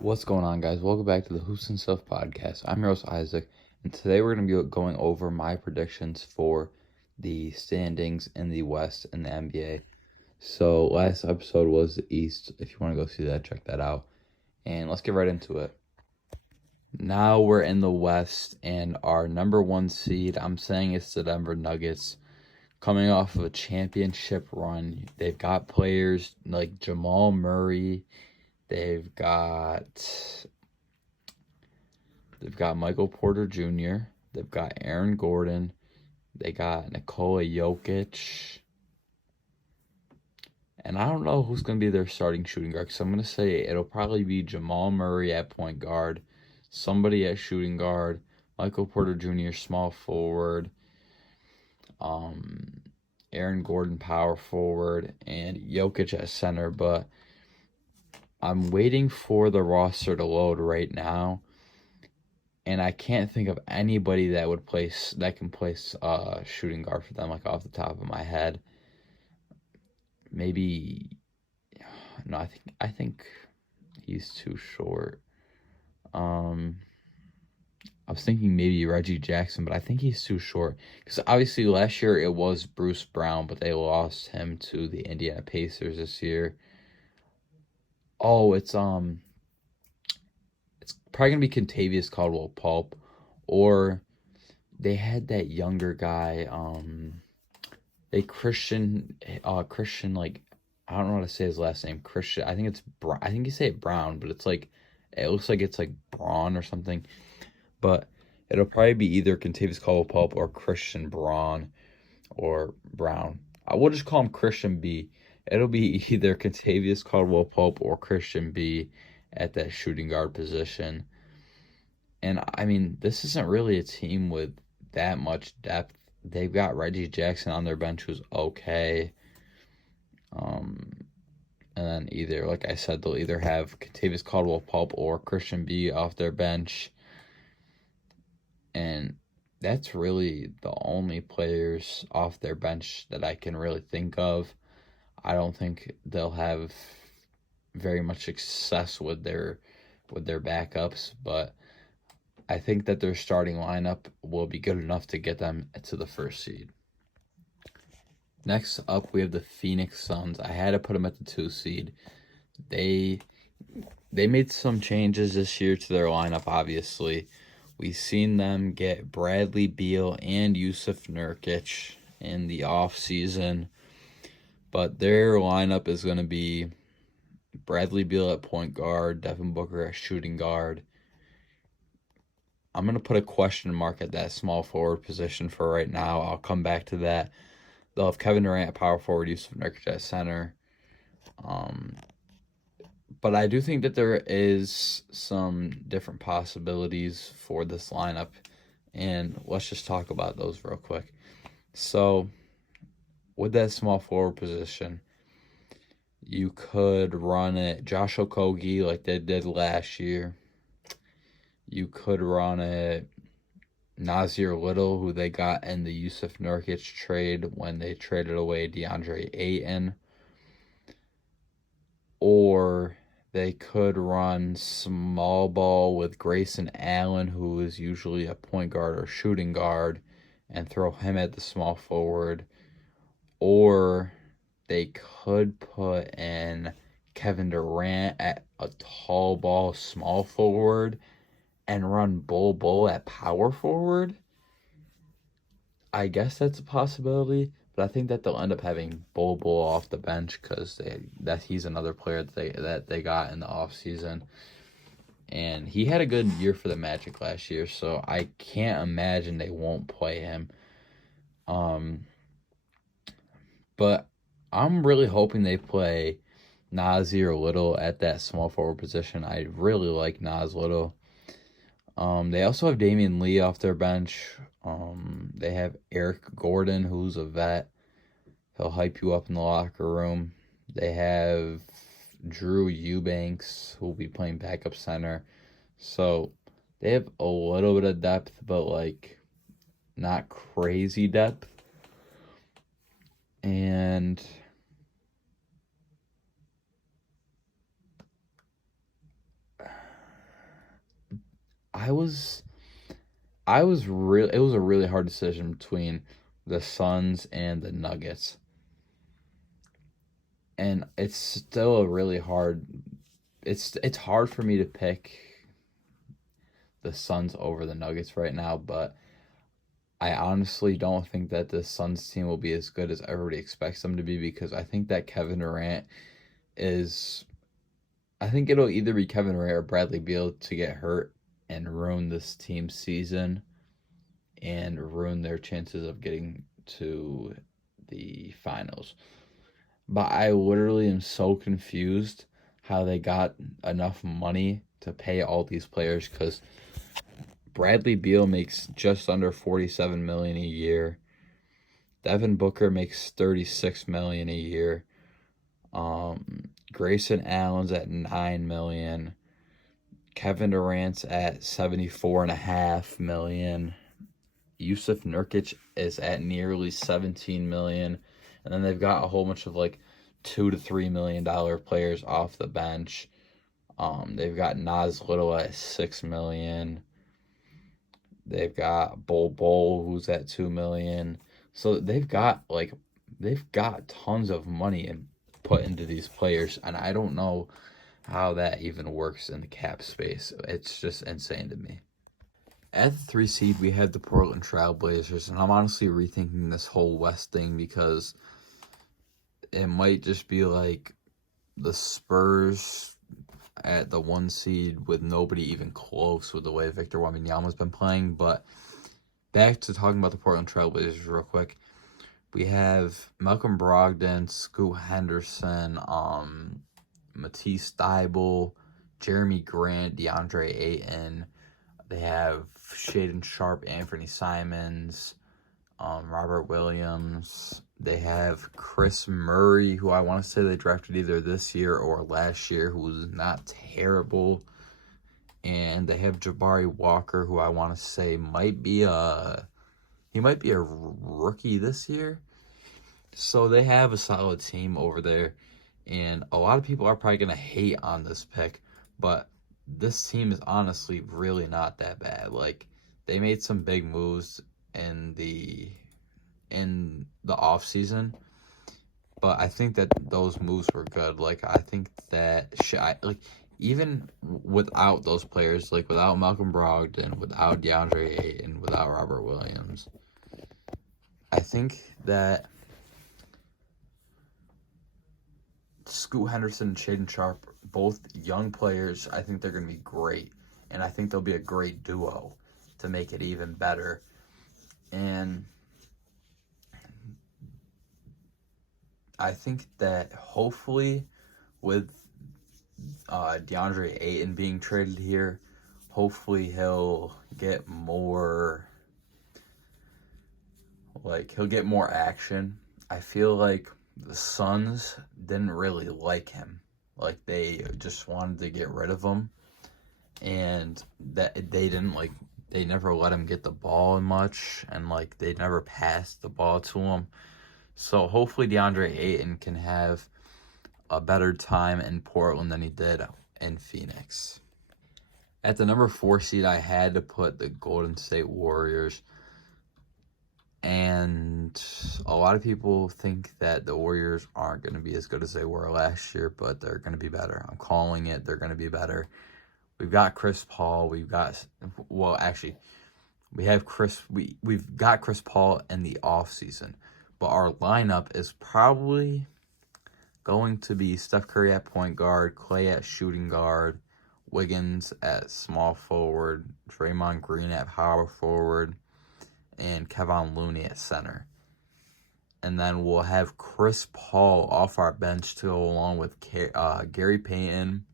What's going on, guys? Welcome back to the Hoops and Stuff podcast. I'm your host, Isaac, and today we're going to be going over my predictions for the standings in the West and the NBA. So, last episode was the East. If you want to go see that, check that out. And let's get right into it. Now we're in the West, and our number one seed, I'm saying it's the Denver Nuggets. Coming off of a championship run, they've got players like Jamal Murray. They've got Michael Porter Jr. They've got Aaron Gordon. They got Nikola Jokic. And I don't know who's going to be their starting shooting guard. So I'm going to say it'll probably be Jamal Murray at point guard, somebody at shooting guard, Michael Porter Jr. small forward, Aaron Gordon power forward, and Jokic at center. But I'm waiting for the roster to load right now. And I can't think of anybody that can place shooting guard for them, like off the top of my head. Maybe no, I think he's too short. I was thinking maybe Reggie Jackson, but I think he's too short. Because obviously last year it was Bruce Brown, but they lost him to the Indiana Pacers this year. Oh, it's probably gonna be Kentavious Caldwell-Pope, or they had that younger guy, Christian, like, I don't know how to say his last name. Christian, I think it's I think you say it Brown, but it looks like it's like Braun or something. But it'll probably be either Kentavious Caldwell-Pope or Christian Braun or Brown. I will just call him Christian B. It'll be either Kentavious Caldwell-Pope or Christian B at that shooting guard position. And I mean, this isn't really a team with that much depth. They've got Reggie Jackson on their bench, who's okay. And then like I said, they'll either have Kentavious Caldwell-Pope or Christian B off their bench. And that's really the only players off their bench that I can really think of. I don't think they'll have very much success with their backups, but I think that their starting lineup will be good enough to get them to the first seed. Next up, we have the Phoenix Suns. I had to put them at the 2 seed. They made some changes this year to their lineup, obviously. We've seen them get Bradley Beal and Jusuf Nurkic in the offseason. But their lineup is going to be Bradley Beal at point guard, Devin Booker at shooting guard. I'm going to put a question mark at that small forward position for right now. I'll come back to that. They'll have Kevin Durant at power forward, Jusuf Nurkic at center. But I do think that there is some different possibilities for this lineup. And let's just talk about those real quick. So, with that small forward position, you could run it Josh Okogie like they did last year. You could run it Nasir Little, who they got in the Jusuf Nurkic trade when they traded away DeAndre Ayton. Or they could run small ball with Grayson Allen, who is usually a point guard or shooting guard, and throw him at the small forward. Or they could put in Kevin Durant at a tall ball small forward and run Bol at power forward. I guess that's a possibility, but I think that they'll end up having Bol off the bench because he's another player that they got in the offseason. And he had a good year for the Magic last year, so I can't imagine they won't play him. But I'm really hoping they play Nasir Little at that small forward position. I really like Nas Little. They also have Damian Lee off their bench. They have Eric Gordon, who's a vet. He'll hype you up in the locker room. They have Drew Eubanks, who will be playing backup center. So they have a little bit of depth, but like not crazy depth. And I was really, it was a really hard decision between the Suns and the Nuggets. And it's still a really hard, it's hard for me to pick the Suns over the Nuggets right now, but I honestly don't think that the Suns team will be as good as everybody expects them to be, because I think that Kevin Durant is, I think it'll either be Kevin Durant or Bradley Beal to get hurt and ruin this team's season and ruin their chances of getting to the finals. But I literally am so confused how they got enough money to pay all these players, because Bradley Beal makes just under 47 million a year. Devin Booker makes 36 million a year. Grayson Allen's at 9 million. Kevin Durant's at 74.5 million. Yusuf Nurkic is at nearly 17 million. And then they've got a whole bunch of like $2 to $3 million players off the bench. They've got Nas Little at 6 million. They've got Bol who's at 2 million. So they've got tons of money and put into these players, and I don't know how that even works in the cap space. It's just insane to me. At the 3 seed, we had the Portland Trail Blazers, and I'm honestly rethinking this whole West thing, because it might just be like the Spurs at the 1 seed with nobody even close with the way Victor Wembanyama's been playing. But back to talking about the Portland Trail Blazers real quick. We have Malcolm Brogdon, Scoot Henderson, Matisse Thybulle, Jeremy Grant, DeAndre Ayton. They have Shaedon Sharpe, Anthony Simons, Robert Williams. They have Chris Murray, who I want to say they drafted either this year or last year, who's not terrible. And they have Jabari Walker, who I want to say might be a rookie this year. So they have a solid team over there. And a lot of people are probably going to hate on this pick, but this team is honestly really not that bad. Like, they made some big moves in the off season, but I think that those moves were good. Like, I think that even without those players, like without Malcolm Brogdon, without DeAndre Ayton, without Robert Williams, I think that Scoot Henderson and Shaedon Sharpe, both young players, I think they're going to be great. And I think they'll be a great duo to make it even better. And I think that hopefully with DeAndre Ayton being traded here, hopefully he'll get more action. I feel like the Suns didn't really like him. Like, they just wanted to get rid of him, and that they never let him get the ball much, and like they never passed the ball to him. So hopefully DeAndre Ayton can have a better time in Portland than he did in Phoenix. At the number 4 seed, I had to put the Golden State Warriors. And a lot of people think that the Warriors aren't going to be as good as they were last year, but they're going to be better. I'm calling it. They're going to be better. We've got Chris Paul. We've got Chris Paul in the offseason. But our lineup is probably going to be Steph Curry at point guard, Clay at shooting guard, Wiggins at small forward, Draymond Green at power forward, and Kevon Looney at center. And then we'll have Chris Paul off our bench to go along with Gary Payton,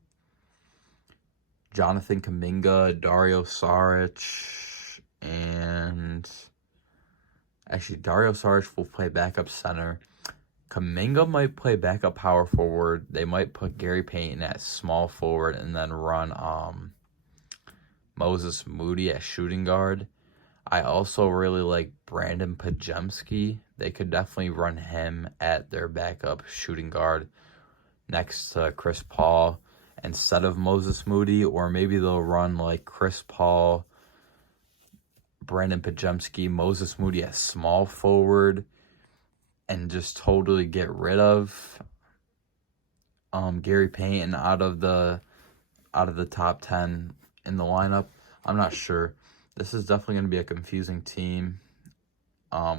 Jonathan Kuminga, Dario Saric, and actually Dario Saric will play backup center. Kuminga might play backup power forward. They might put Gary Payton at small forward and then run Moses Moody at shooting guard. I also really like Brandon Podziemski. They could definitely run him at their backup shooting guard next to Chris Paul. instead of Moses Moody, or maybe they'll run like Chris Paul, Brandon Pajemski, Moses Moody at small forward, and just totally get rid of Gary Payton out of the top 10 in the lineup. I'm not sure. This is definitely going to be a confusing team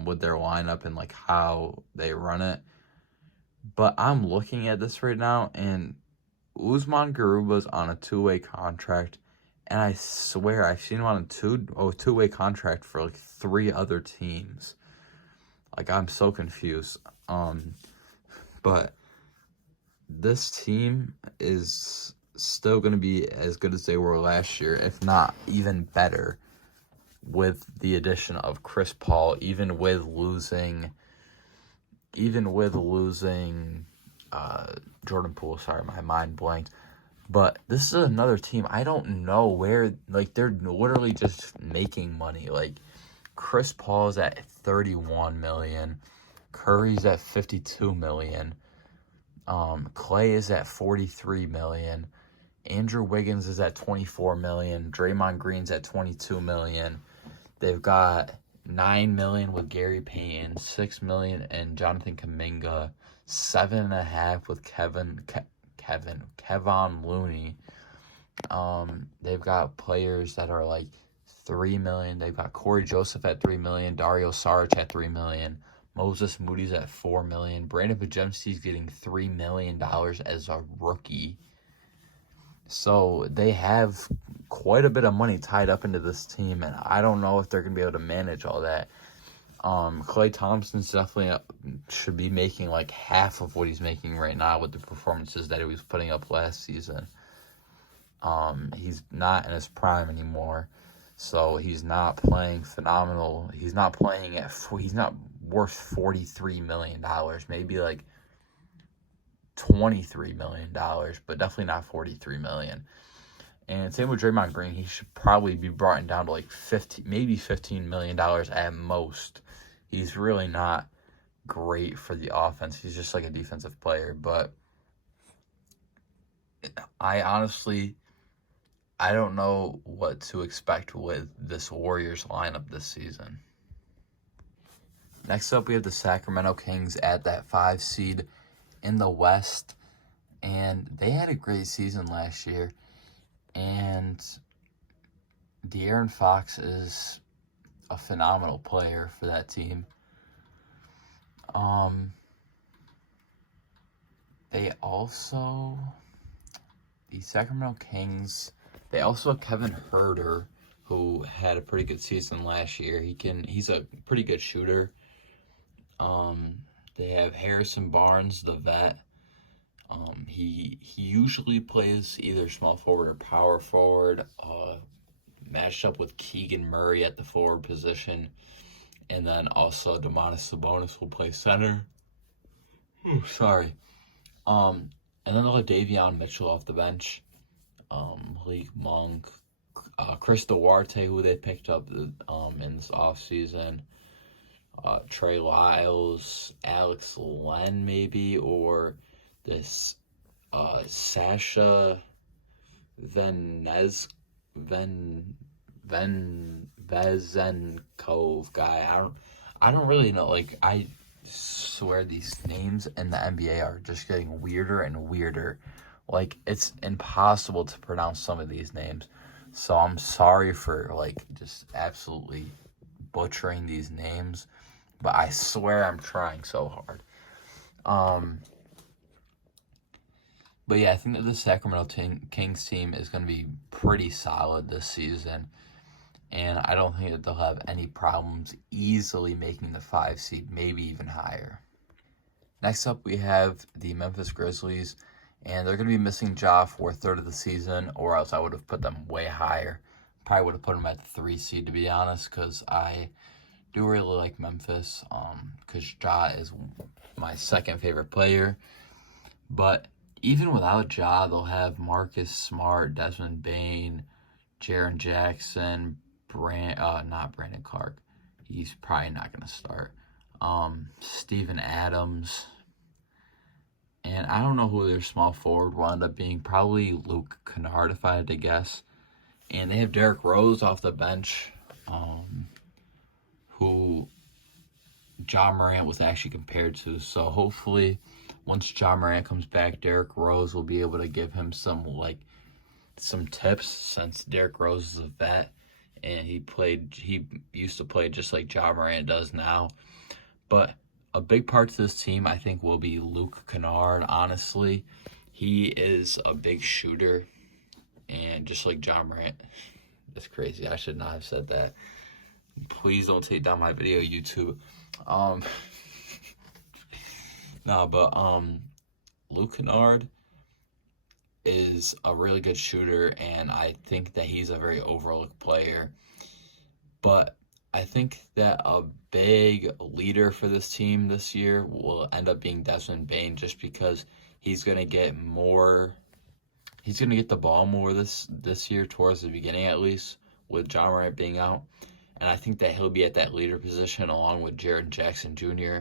with their lineup and like how they run it. But I'm looking at this right now, and Usman Garuba's on a two-way contract, and I swear I've seen him on a two-way contract for like 3 other teams. Like, I'm so confused. But this team is still going to be as good as they were last year, if not even better, with the addition of Chris Paul, even with losing Jordan Poole. Sorry, my mind blanked. But this is another team. I don't know where, like, they're literally just making money. Like, Chris Paul's at $31 million. Curry's at $52 million. Clay is at $43 million. Andrew Wiggins is at $24 million. Draymond Green's at $22 million. They've got $9 million with Gary Payton, $6 million and Jonathan Kuminga, $7.5 with Kevon Looney. They've got players that are like $3 million. They've got Corey Joseph at $3 million, Dario Saric at $3 million, Moses Moody's at $4 million. Brandon Pajemski's getting $3 million as a rookie. So they have quite a bit of money tied up into this team, and I don't know if they're going to be able to manage all that. Klay Thompson's definitely should be making like half of what he's making right now with the performances that he was putting up last season. He's not in his prime anymore, so he's not playing phenomenal. He's not worth $43 million, maybe like $23 million, but definitely not $43 million. And same with Draymond Green. He should probably be brought down to like $15 million at most. He's really not great for the offense. He's just like a defensive player. But I don't know what to expect with this Warriors lineup this season. Next up, we have the Sacramento Kings at that 5 seed in the West. And they had a great season last year. And De'Aaron Fox is a phenomenal player for that team. The Sacramento Kings, they also have Kevin Huerter, who had a pretty good season last year. He's a pretty good shooter. They have Harrison Barnes, the vet. He usually plays either small forward or power forward, matched up with Keegan Murray at the forward position. And then also Domantas Sabonis will play center. Sorry. And then they'll have Davion Mitchell off the bench. Malik Monk, Chris Duarte, who they picked up in this offseason. Trey Lyles, Alex Len maybe, or this Sasha Vezenkov guy. I don't really know. Like, I swear these names in the NBA are just getting weirder and weirder. Like, it's impossible to pronounce some of these names. So I'm sorry for like just absolutely butchering these names, but I swear I'm trying so hard. But yeah, I think that the Sacramento Kings team is going to be pretty solid this season. And I don't think that they'll have any problems easily making the 5 seed, maybe even higher. Next up, we have the Memphis Grizzlies. And they're going to be missing Ja for a third of the season, or else I would have put them way higher. Probably would have put them at the 3 seed, to be honest, because I do really like Memphis, because Ja is my second favorite player. But even without Ja, they'll have Marcus Smart, Desmond Bane, Jaren Jackson, not Brandon Clark. He's probably not going to start. Steven Adams. And I don't know who their small forward will end up being. Probably Luke Kennard, if I had to guess. And they have Derrick Rose off the bench, who Ja Morant was actually compared to. So hopefully, once Ja Morant comes back, Derrick Rose will be able to give him some tips, since Derrick Rose is a vet and he used to play just like Ja Morant does now. But a big part to this team, I think, will be Luke Kennard. Honestly, he is a big shooter, and just like Ja Morant. That's crazy. I should not have said that. Please don't take down my video, YouTube. No, but Luke Kennard is a really good shooter, and I think that he's a very overlooked player. But I think that a big leader for this team this year will end up being Desmond Bane, just because he's gonna get the ball more this year, towards the beginning at least, with Ja Morant being out. And I think that he'll be at that leader position along with Jaren Jackson Jr.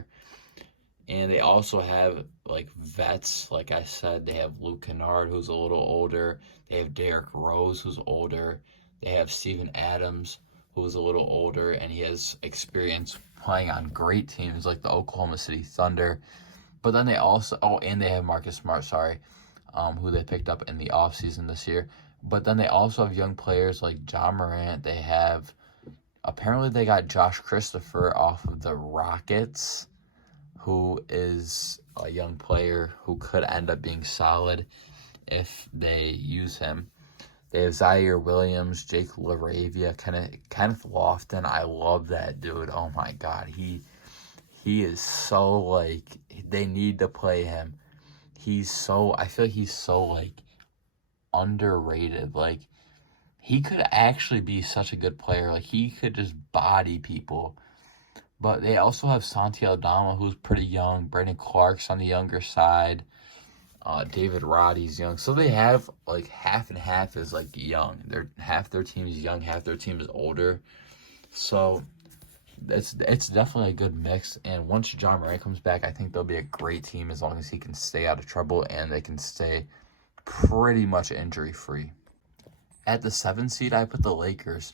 And they also have vets, like I said. They have Luke Kennard, who's a little older. They have Derrick Rose, who's older. They have Steven Adams, who's a little older, and he has experience playing on great teams like the Oklahoma City Thunder. But then they also, and they have Marcus Smart, who they picked up in the offseason this year. But then they also have young players like Ja Morant. Apparently they got Josh Christopher off of the Rockets, who is a young player who could end up being solid if they use him. They have Zaire Williams, Jake LaRavia, Kenneth Lofton. I love that dude. Oh my God, he is so they need to play him. I feel like he's so underrated. He could actually be such a good player. He could just body people. But they also have Santi Aldama, who's pretty young. Brandon Clark's on the younger side. David Roddy's young. So they have half and half is young. Half their team is young, half their team is older. So it's definitely a good mix. And once Ja Morant comes back, I think they'll be a great team, as long as he can stay out of trouble and they can stay pretty much injury free. At the 7th seed, I put the Lakers,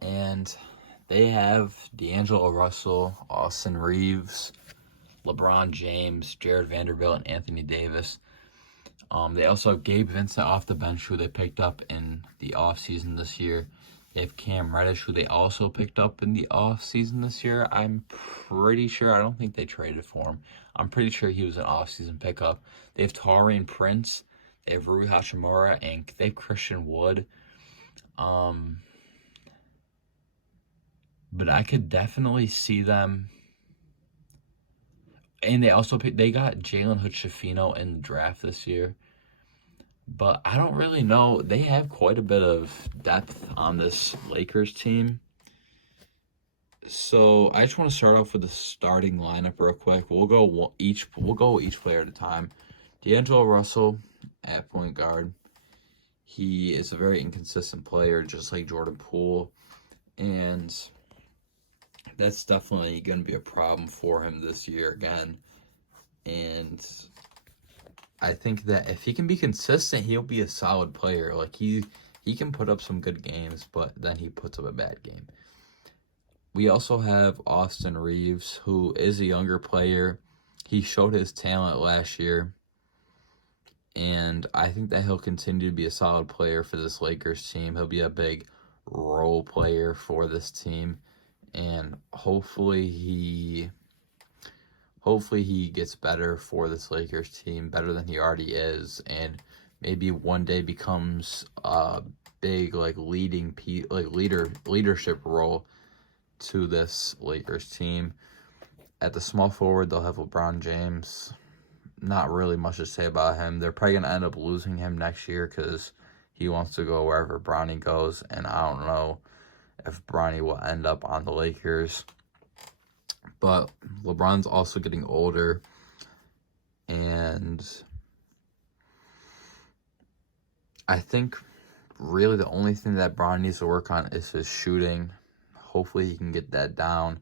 and they have D'Angelo Russell, Austin Reeves, LeBron James, Jared Vanderbilt, and Anthony Davis. They also have Gabe Vincent off the bench, who they picked up in the offseason this year. They have Cam Reddish, who they also picked up in the offseason this year. I'm pretty sure. I don't think they traded for him. I'm pretty sure he was an offseason pickup. They have Taurean Prince. They have Rui Hachimura, and they have Christian Wood. But I could definitely see them. And they got Jalen Hood-Schifino in the draft this year. But I don't really know. They have quite a bit of depth on this Lakers team. So I just want to start off with the starting lineup real quick. We'll go each player at a time. D'Angelo Russell at point guard. He is a very inconsistent player, just like Jordan Poole. And that's definitely going to be a problem for him this year again. And I think that if he can be consistent, he'll be a solid player. He can put up some good games, but then he puts up a bad game. We also have Austin Reeves, who is a younger player. He showed his talent last year, and I think that he'll continue to be a solid player for this Lakers team. He'll be a big role player for this team, and hopefully he gets better for this Lakers team, better than he already is, and maybe one day becomes a big leadership role to this Lakers team. At the small forward, they'll have LeBron James. Not really much to say about him. They're probably going to end up losing him next year because he wants to go wherever Bronny goes, and I don't know if Bronny will end up on the Lakers. But LeBron's also getting older, and I think really the only thing that Bron needs to work on is his shooting. Hopefully he can get that down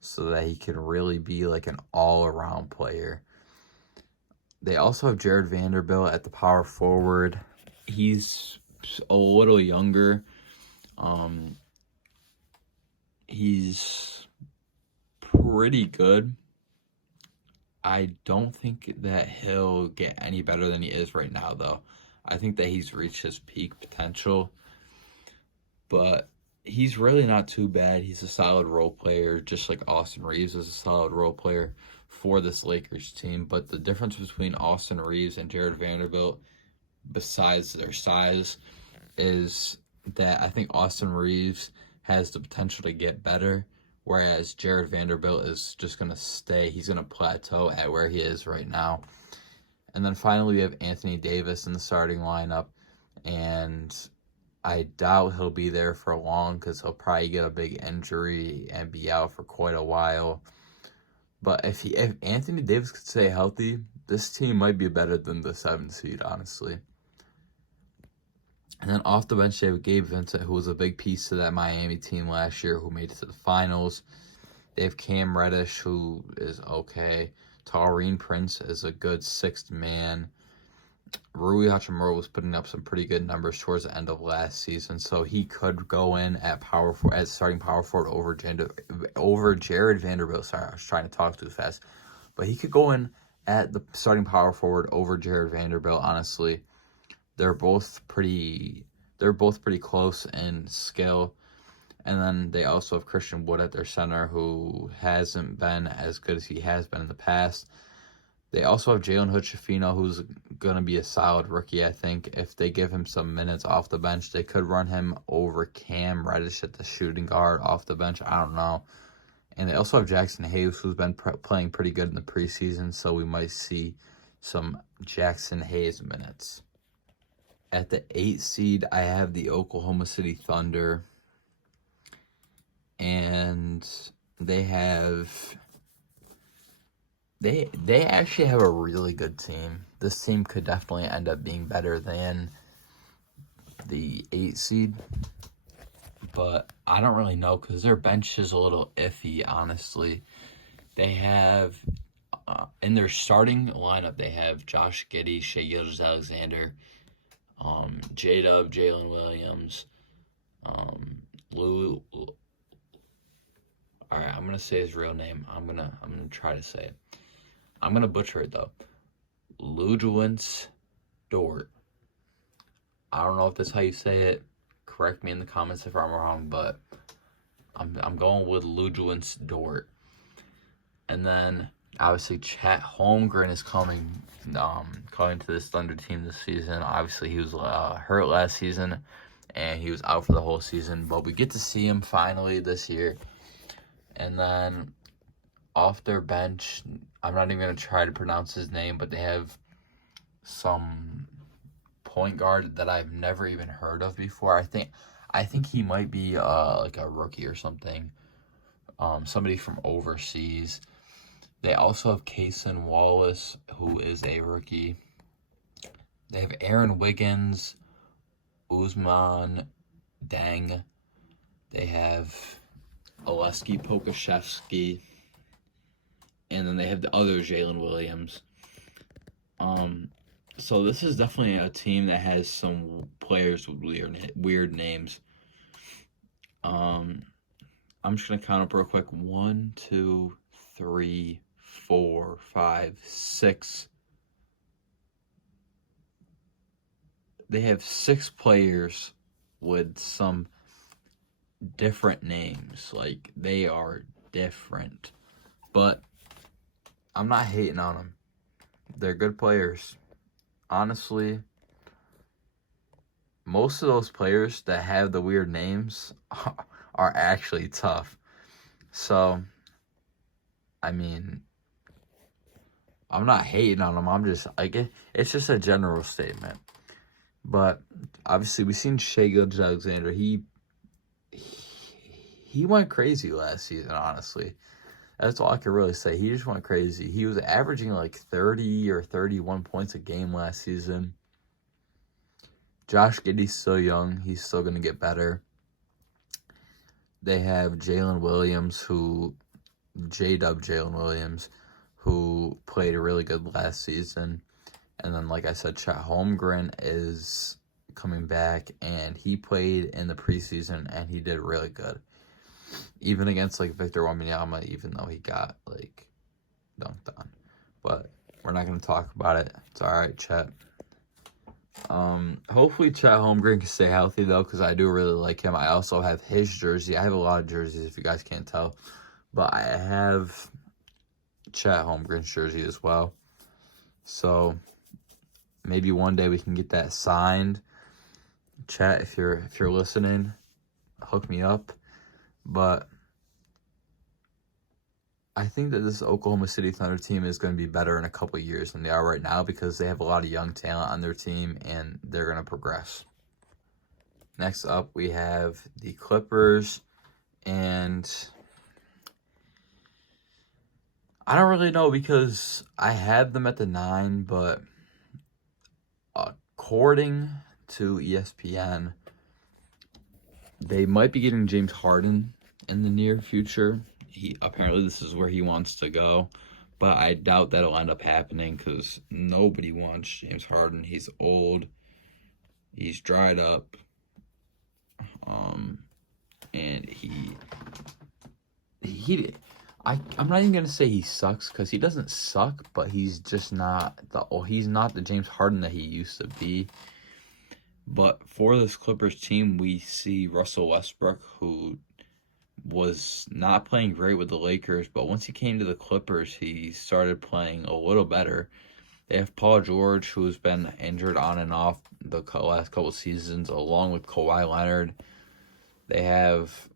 so that he can really be an all-around player. They also have Jared Vanderbilt at the power forward. He's a little younger. He's pretty good. I don't think that he'll get any better than he is right now, though. I think that he's reached his peak potential, but he's really not too bad. He's a solid role player, just like Austin Reaves is a solid role player for this Lakers team. But the difference between Austin Reaves and Jared Vanderbilt, besides their size, is that I think Austin Reaves has the potential to get better, whereas Jared Vanderbilt is just going to stay. He's going to plateau at where he is right now. And then finally, we have Anthony Davis in the starting lineup, and I doubt he'll be there for long because he'll probably get a big injury and be out for quite a while. But if Anthony Davis could stay healthy, this team might be better than the 7th seed, honestly. And then off the bench, they have Gabe Vincent, who was a big piece to that Miami team last year, who made it to the finals. They have Cam Reddish, who is okay. Taurean Prince is a good 6th man. Rui Hachimura was putting up some pretty good numbers towards the end of last season, so he could go in at starting power forward over Jared Vanderbilt. Sorry, I was trying to talk too fast. But he could go in at the starting power forward over Jared Vanderbilt, honestly. They're both pretty close in skill. And then they also have Christian Wood at their center, who hasn't been as good as he has been in the past. They also have Jalen Hood-Schifino, who's going to be a solid rookie, I think. If they give him some minutes off the bench, they could run him over Cam Reddish at the shooting guard off the bench. I don't know. And they also have Jackson Hayes, who's been playing pretty good in the preseason, so we might see some Jackson Hayes minutes. At the 8th seed, I have the Oklahoma City Thunder. And they actually have a really good team. This team could definitely end up being better than the 8th seed. But I don't really know because their bench is a little iffy, honestly. They have, in their starting lineup, they have Josh Giddey, Shai Gilgeous-Alexander, J-Dub, Jalen Williams, Lou. All right, I'm gonna say his real name. I'm gonna try to say it. I'm gonna butcher it though. Ludwins Dort. I don't know if that's how you say it. Correct me in the comments if I'm wrong, but I'm going with Ludwins Dort. And then obviously Chet Holmgren is coming to this Thunder team this season. Obviously he was hurt last season and he was out for the whole season, but we get to see him finally this year. And then off their bench, I'm not even going to try to pronounce his name, but they have some point guard that I've never even heard of before. I think he might be like a rookie or something. Somebody from overseas. They also have Cason Wallace, who is a rookie. They have Aaron Wiggins, Usman Deng. They have Oleski Pokashevsky, and then they have the other Jalen Williams. So this is definitely a team that has some players with weird names. I'm just gonna count up real quick. 1, 2, 3, 4, 5, 6. They have 6 players with some different names. Like, they are different. But I'm not hating on them. They're good players. Honestly, most of those players that have the weird names are actually tough. So, I mean, I'm not hating on them. I'm just, it's just a general statement. But, obviously, we've seen Shai Gilgeous-Alexander. He went crazy last season, honestly. That's all I can really say. He just went crazy. He was averaging like 30 or 31 points a game last season. Josh Giddey's still young. He's still going to get better. They have Jalen Williams, J-Dub Jalen Williams, who played really good last season. And then, like I said, Chet Holmgren is coming back, and he played in the preseason, and he did really good. Even against, like, Victor Wembanyama, even though he got, like, dunked on. But we're not going to talk about it. It's all right, Chet. Hopefully Chet Holmgren can stay healthy, though, because I do really like him. I also have his jersey. I have a lot of jerseys, if you guys can't tell. But I have Chet Holmgren's jersey as well. So maybe one day we can get that signed. Chet, if you're listening, hook me up. But I think that this Oklahoma City Thunder team is going to be better in a couple of years than they are right now, because they have a lot of young talent on their team and they're going to progress. Next up, we have the Clippers, and I don't really know because I had them at the 9, but according to ESPN, they might be getting James Harden in the near future. Apparently this is where he wants to go, but I doubt that'll end up happening because nobody wants James Harden. He's old, he's dried up, and I'm not even gonna say he sucks, because he doesn't suck, but he's just not the James Harden that he used to be. But for this Clippers team, we see Russell Westbrook, who was not playing great with the Lakers, but once he came to the Clippers, he started playing a little better. They have Paul George, who's been injured on and off the last couple of seasons, along with Kawhi Leonard. They have,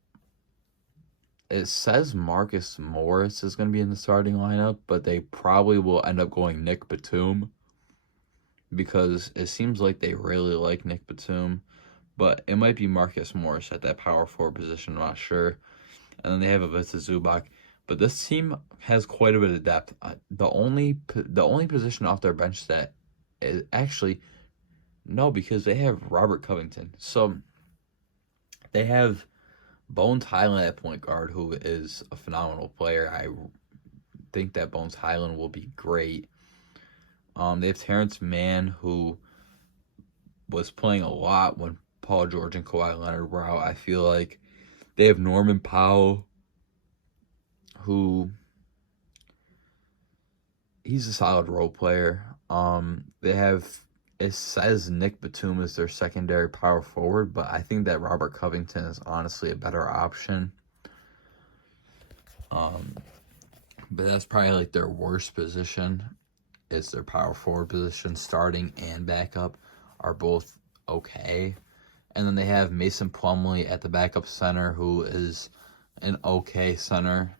it says Marcus Morris is going to be in the starting lineup, but they probably will end up going Nick Batum, because it seems like they really like Nick Batum, but it might be Marcus Morris at that power forward position, I'm not sure. And then they have Ivica Zubac, but this team has quite a bit of depth. The only position off their bench that is actually, no, because they have Robert Covington. So they have Bones Highland at point guard, who is a phenomenal player. I think that Bones Highland will be great. They have Terrence Mann, who was playing a lot when Paul George and Kawhi Leonard were out. I feel like they have Norman Powell, who he's a solid role player. They have, it says Nick Batum is their secondary power forward, but I think that Robert Covington is honestly a better option. But that's probably like their worst position, is their power forward position. Starting and backup are both okay. And then they have Mason Plumlee at the backup center, who is an okay center.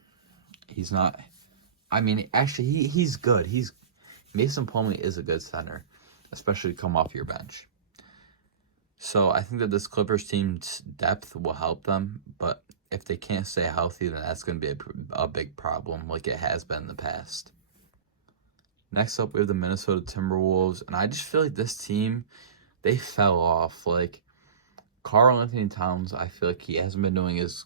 He's not, I mean, actually, he's good. Mason Plumlee is a good center, especially to come off your bench. So I think that this Clippers team's depth will help them, but if they can't stay healthy, then that's going to be a big problem, like it has been in the past. Next up, we have the Minnesota Timberwolves, and I just feel like this team, they fell off. Like, Karl-Anthony Towns, I feel like he hasn't been doing as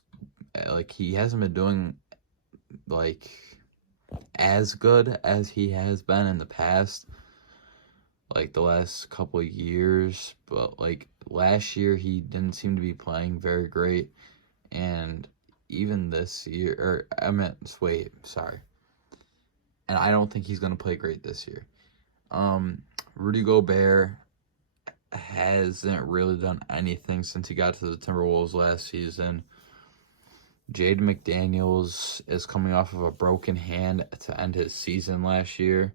good as he has been in the past, like the last couple of years. But like last year, he didn't seem to be playing very great, and even this year, and I don't think he's gonna play great this year. Rudy Gobert hasn't really done anything since he got to the Timberwolves last season. Jaden McDaniels is coming off of a broken hand to end his season last year.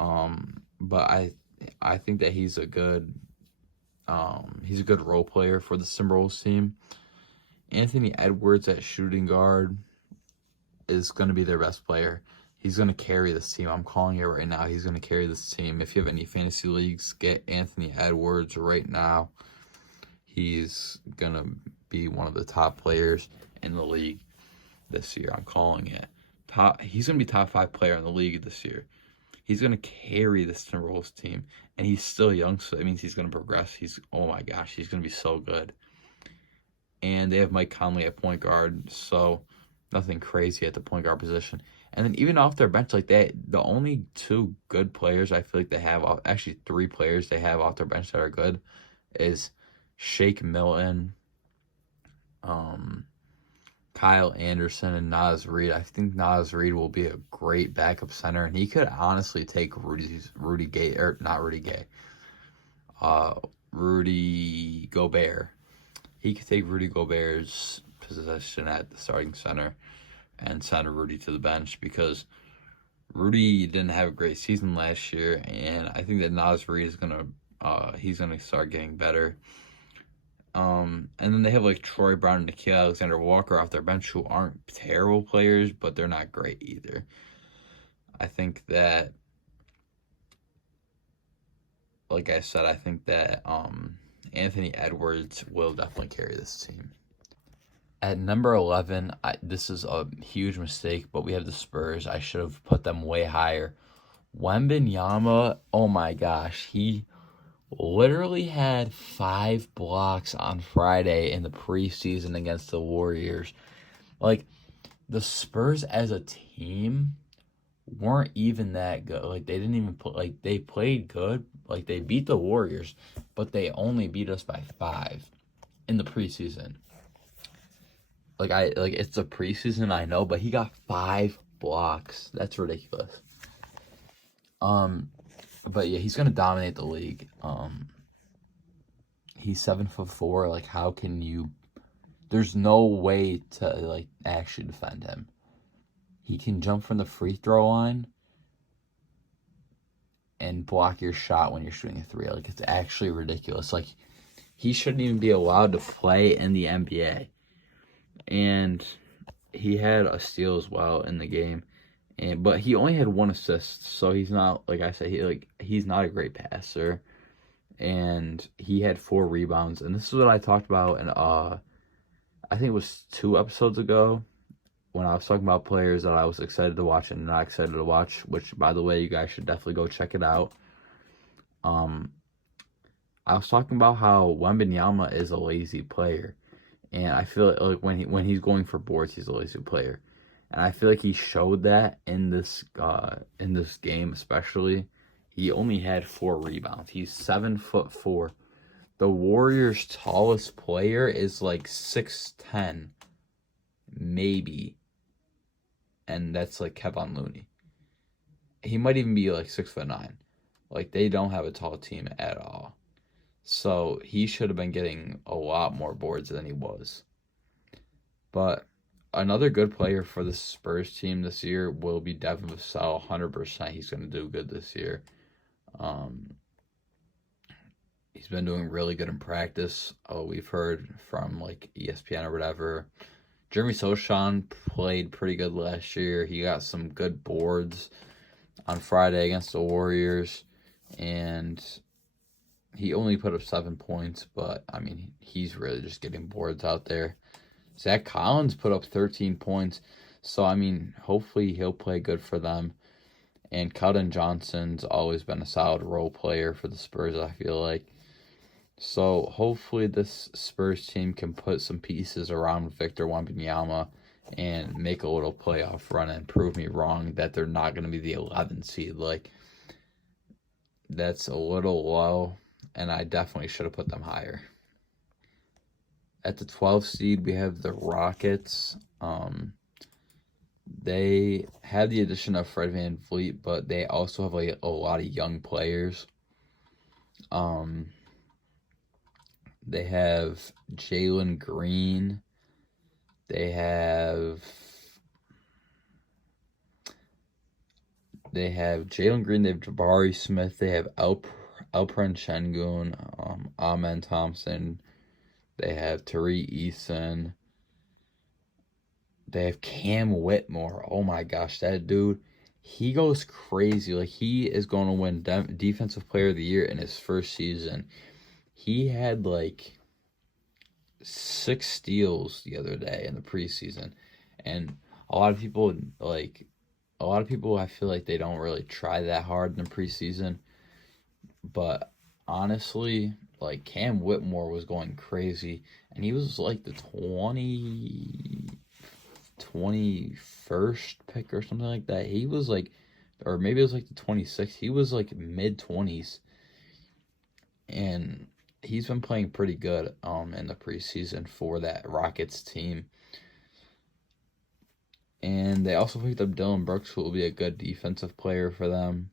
But I think that he's a good role player for the Timberwolves team. Anthony Edwards at shooting guard is going to be their best player. He's going to carry this team. I'm calling it right now. He's going to carry this team. If you have any fantasy leagues, get Anthony Edwards right now. He's going to be one of the top players in the league this year. I'm calling it. He's going to be top 5 player in the league this year. He's going to carry this Timberwolves team, and he's still young, so that means he's going to progress. Oh my gosh, he's going to be so good. And they have Mike Conley at point guard, so nothing crazy at the point guard position. And then even off their bench, like the only two good players I feel like they have, actually three players they have off their bench that are good, is Shake Milton, um, Kyle Anderson, and Naz Reid. I think Naz Reid will be a great backup center, and he could honestly take Rudy Gay, or not Rudy Gay, Rudy Gobert. He could take Rudy Gobert's position at the starting center and send Rudy to the bench, because Rudy didn't have a great season last year, and I think that Naz Reid is he's gonna start getting better. And then they have like Troy Brown and Nickeil Alexander-Walker off their bench, who aren't terrible players, but they're not great either. I think that, like I said, I think that Anthony Edwards will definitely carry this team. At number 11, this is a huge mistake, but we have the Spurs. I should have put them way higher. Wembanyama, oh my gosh, he literally had 5 blocks on Friday in the preseason against the Warriors. Like, the Spurs as a team weren't even that good. Like, they didn't even play, like, they played good. Like, they beat the Warriors, but they only beat us by 5 in the preseason. Like, it's a preseason, I know, but he got 5 blocks. That's ridiculous. But yeah, he's gonna dominate the league. He's 7'4". Like, how can you? There's no way to like actually defend him. He can jump from the free throw line and block your shot when you're shooting a 3. Like, it's actually ridiculous. Like, he shouldn't even be allowed to play in the NBA. And he had a steal as well in the game. But he only had 1 assist, so he's not, like I said, he's not a great passer. And he had 4 rebounds. And this is what I talked about in I think it was 2 episodes ago, when I was talking about players that I was excited to watch and not excited to watch, which, by the way, you guys should definitely go check it out. I was talking about how Wembanyama is a lazy player. And I feel like when he's going for boards, he's a lazy player. And I feel like he showed that in this game especially. He only had 4 rebounds. He's 7'4". The Warriors' tallest player is like 6'10", maybe, and that's like Kevon Looney. He might even be like 6'9". Like, they don't have a tall team at all. So he should have been getting a lot more boards than he was. But another good player for the Spurs team this year will be Devin Vassell. 100%, he's going to do good this year. He's been doing really good in practice. We've heard from like ESPN or whatever. Jeremy Sochan played pretty good last year. He got some good boards on Friday against the Warriors, and he only put up 7 points, but I mean, he's really just getting boards out there. Zach Collins put up 13 points, so I mean, hopefully he'll play good for them. And Keldon Johnson's always been a solid role player for the Spurs, I feel like. So hopefully this Spurs team can put some pieces around Victor Wembanyama and make a little playoff run and prove me wrong that they're not going to be the 11th seed. Like, that's a little low, and I definitely should have put them higher. At the 12th seed, we have the Rockets. They have the addition of Fred VanVleet, but they also have like a lot of young players. They have Jalen Green. They have Jalen Green. They have Jabari Smith. They have Alperen Sengun, Amen Thompson. They have Tariq Eason. They have Cam Whitmore. Oh my gosh, that dude, he goes crazy. Like, he is going to win Defensive Player of the Year in his first season. He had like 6 steals the other day in the preseason. And a lot of people I feel like they don't really try that hard in the preseason. But honestly, like, Cam Whitmore was going crazy, and he was like the 21st pick or something like that. He was like, or maybe it was like the 26th. He was like mid 20s, and he's been playing pretty good in the preseason for that Rockets team. And they also picked up Dillon Brooks, who will be a good defensive player for them.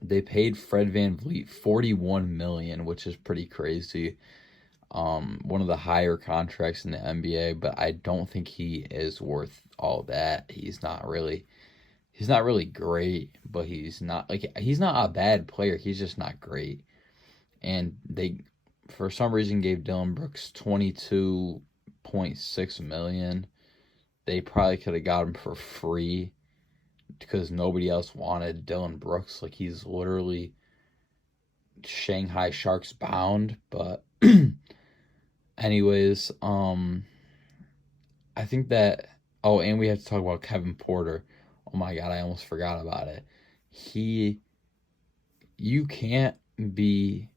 They paid Fred VanVleet $41 million, which is pretty crazy. One of the higher contracts in the NBA, but I don't think he is worth all that. He's not really great, but he's not a bad player. He's just not great. And they, for some reason, gave Dillon Brooks $22.6 million. They probably could have got him for free because nobody else wanted Dillon Brooks. Like, he's literally Shanghai Sharks bound. But anyways, I think that, oh, and we have to talk about Kevin Porter. Oh my God, I almost forgot about it. You can't be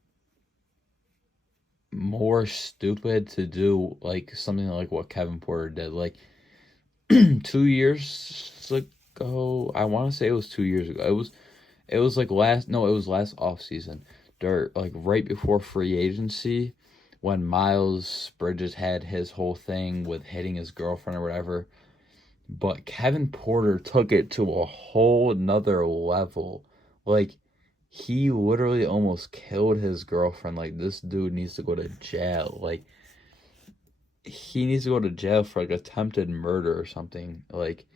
more stupid to do like something like what Kevin Porter did. Like 2 years ago, I want to say it was 2 years ago. It was like last off season, like right before free agency, when Miles Bridges had his whole thing with hitting his girlfriend or whatever. But Kevin Porter took it to a whole nother level. Like, he literally almost killed his girlfriend. Like, this dude needs to go to jail. Like, he needs to go to jail for like attempted murder or something. Like,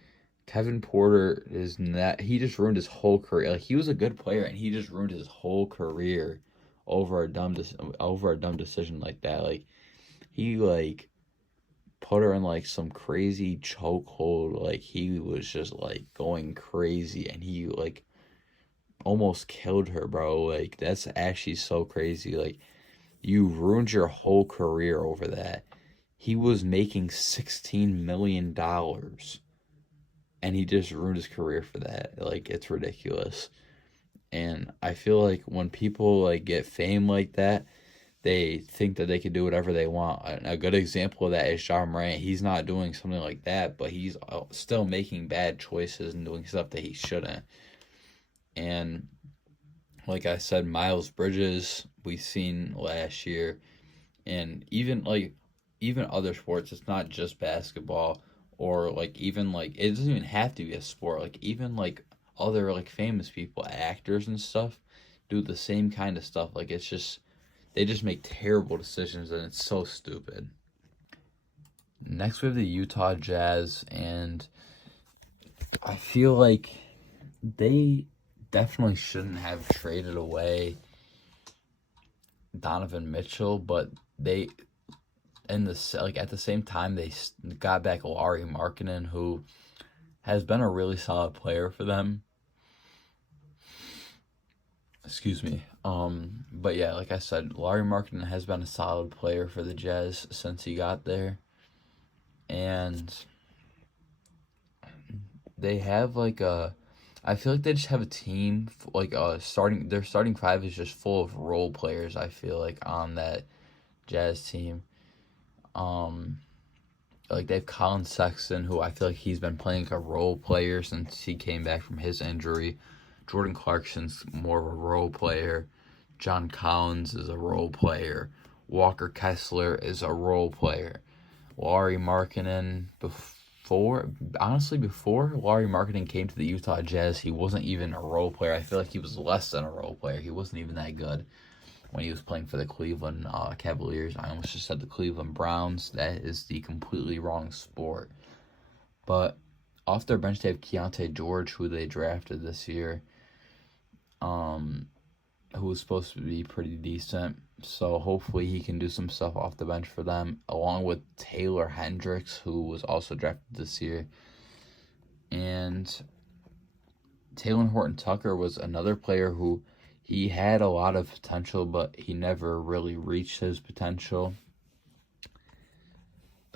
Kevin Porter is not. He just ruined his whole career. Like, he was a good player, and he just ruined his whole career over a dumb decision like that. Like, he like put her in like some crazy chokehold. Like, he was just like going crazy, and he like almost killed her, bro. Like, that's actually so crazy. Like, you ruined your whole career over that. He was making $16 million, and he just ruined his career for that. Like, it's ridiculous. And I feel like when people like get fame like that, they think that they can do whatever they want. A good example of that is Ja Morant. He's not doing something like that, but he's still making bad choices and doing stuff that he shouldn't. And like I said, Miles Bridges, we've seen last year, and even other sports. It's not just basketball, or like even like it doesn't even have to be a sport. Like, even like other like famous people, actors and stuff, do the same kind of stuff. Like, it's just they just make terrible decisions, and it's so stupid. Next, we have the Utah Jazz, and I feel like they definitely shouldn't have traded away Donovan Mitchell, but they, in the like at the same time, they got back Lauri Markkanen, who has been a really solid player for them. Excuse me. But yeah, like I said, Lauri Markkanen has been a solid player for the Jazz since he got there, and they have like I feel like they just have a team like their starting five is just full of role players. I feel like on that Jazz team, like they have Colin Sexton, who I feel like he's been playing like a role player since he came back from his injury. Jordan Clarkson's more of a role player. John Collins is a role player. Walker Kessler is a role player. Lauri Markkanen, before Lauri Markkanen came to the Utah Jazz, he wasn't even a role player. I feel like he was less than a role player. He wasn't even that good when he was playing for the Cleveland Cavaliers. I almost just said the Cleveland Browns. That is the completely wrong sport. But off their bench, they have Keontae George, who they drafted this year, who was supposed to be pretty decent. So hopefully he can do some stuff off the bench for them, along with Taylor Hendricks, who was also drafted this year. And Taylor Horton Tucker was another player who he had a lot of potential, but he never really reached his potential.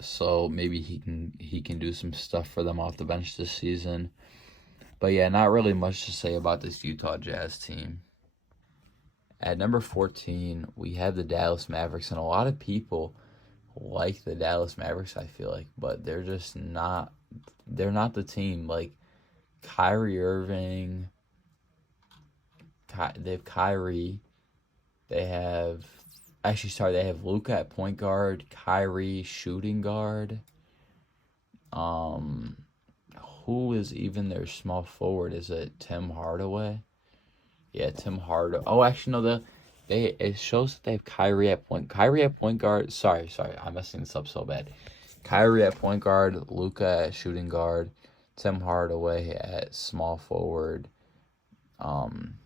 So maybe he can do some stuff for them off the bench this season. But yeah, not really much to say about this Utah Jazz team. At number 14, we have the Dallas Mavericks, and a lot of people like the Dallas Mavericks, I feel like, but they're not the team. Like Kyrie Irving, they have Kyrie, they have actually sorry, they have Luka at point guard, Kyrie shooting guard. Um, who is even their small forward? Is it Tim Hardaway? Yeah, Tim Hardaway. Oh, actually, no. It shows that they have Kyrie at point. Kyrie at point guard. Sorry, I'm messing this up so bad. Kyrie at point guard, Luka at shooting guard, Tim Hardaway at small forward. Um,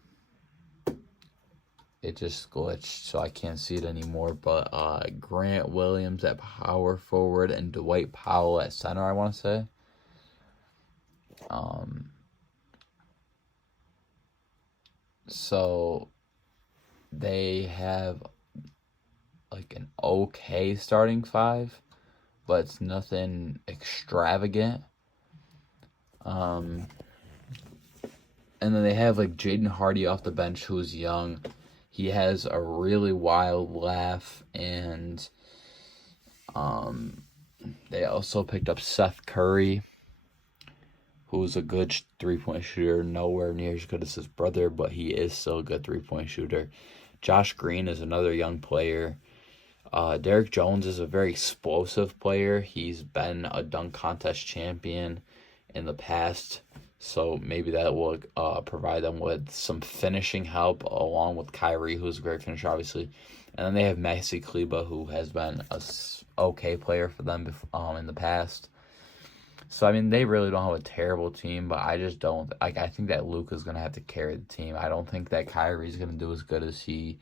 it just glitched, so I can't see it anymore. But Grant Williams at power forward and Dwight Powell at center, I want to say. So they have like an okay starting five, but it's nothing extravagant. And then they have like Jaden Hardy off the bench, who's young. He has a really wild laugh, and they also picked up Seth Curry, who's a good 3-point shooter, nowhere near as good as his brother, but he is still a good 3-point shooter. Josh Green is another young player. Derek Jones is a very explosive player. He's been a dunk contest champion in the past, so maybe that will provide them with some finishing help along with Kyrie, who's a great finisher, obviously. And then they have Maxi Kleber, who has been a okay player for them in the past. So, I mean, they really don't have a terrible team, but I just don't, like, I think that Luka's going to have to carry the team. I don't think that Kyrie's going to do as good as he's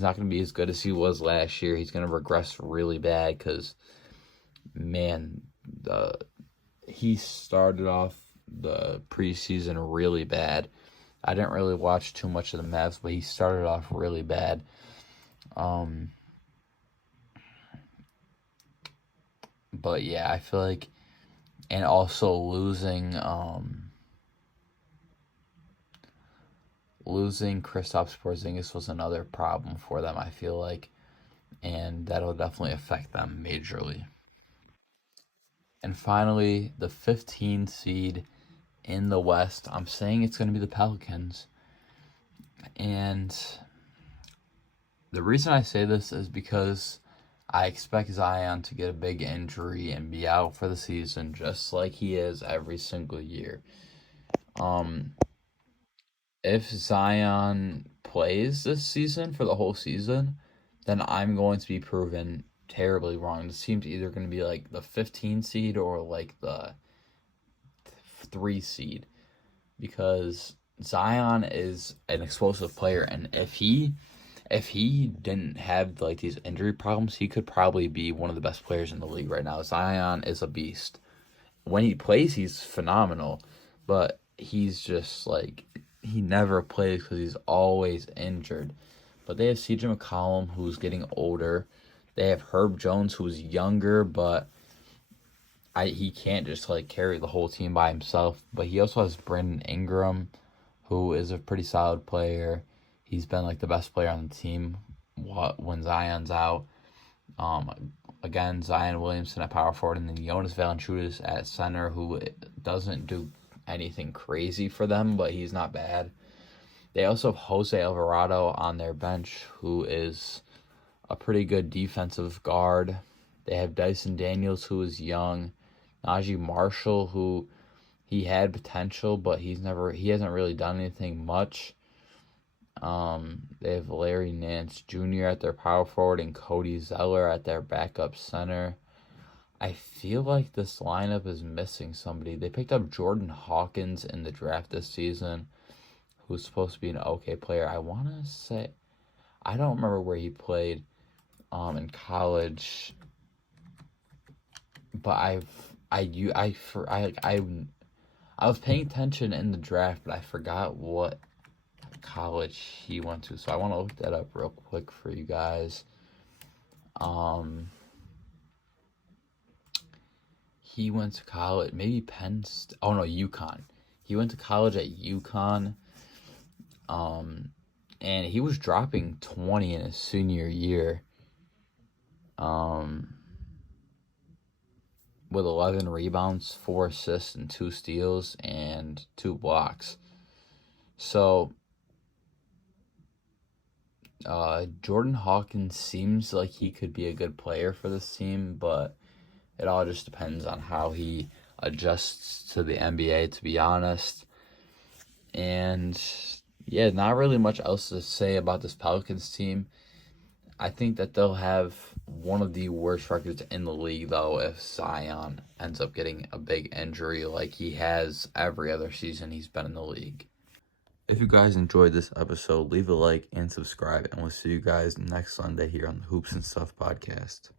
not going to be as good as he was last year. He's going to regress really bad because, man, he started off the preseason really bad. I didn't really watch too much of the Mavs, but he started off really bad. But yeah, I feel like, and also losing Kristaps Porzingis was another problem for them, I feel like, and that'll definitely affect them majorly. And finally, the 15 seed in the West, I'm saying it's going to be the Pelicans. And the reason I say this is because I expect Zion to get a big injury and be out for the season, just like he is every single year. If Zion plays this season for the whole season, then I'm going to be proven terribly wrong. This team's either going to be like the 15 seed or like the 3 seed, because Zion is an explosive player, and if he didn't have like these injury problems, he could probably be one of the best players in the league right now. Zion is a beast. When he plays, he's phenomenal, but he's just like, he never plays because he's always injured. But they have CJ McCollum, who's getting older. They have Herb Jones, who's younger, but he can't just like carry the whole team by himself. But he also has Brandon Ingram, who is a pretty solid player. He's been like the best player on the team when Zion's out. Again, Zion Williamson at power forward, and then Jonas Valanciunas at center, who doesn't do anything crazy for them, but he's not bad. They also have Jose Alvarado on their bench, who is a pretty good defensive guard. They have Dyson Daniels, who is young. Najee Marshall, who he had potential, but he hasn't really done anything much. They have Larry Nance Jr. at their power forward and Cody Zeller at their backup center. I feel like this lineup is missing somebody. They picked up Jordan Hawkins in the draft this season, who's supposed to be an okay player. I want to say, I don't remember where he played in college, but I was paying attention in the draft, but I forgot what college he went to, so I want to look that up real quick for you guys. He went to college, maybe Penn State. Oh no, UConn. He went to college at UConn. And he was dropping 20 in his senior year. with 11 rebounds, 4 assists, and 2 steals, and 2 blocks. So, Jordan Hawkins seems like he could be a good player for this team, but it all just depends on how he adjusts to the NBA, to be honest. And yeah, not really much else to say about this Pelicans team. I think that they'll have one of the worst records in the league, though, if Zion ends up getting a big injury like he has every other season he's been in the league. If you guys enjoyed this episode, leave a like and subscribe, and we'll see you guys next Sunday here on the Hoops and Stuff podcast.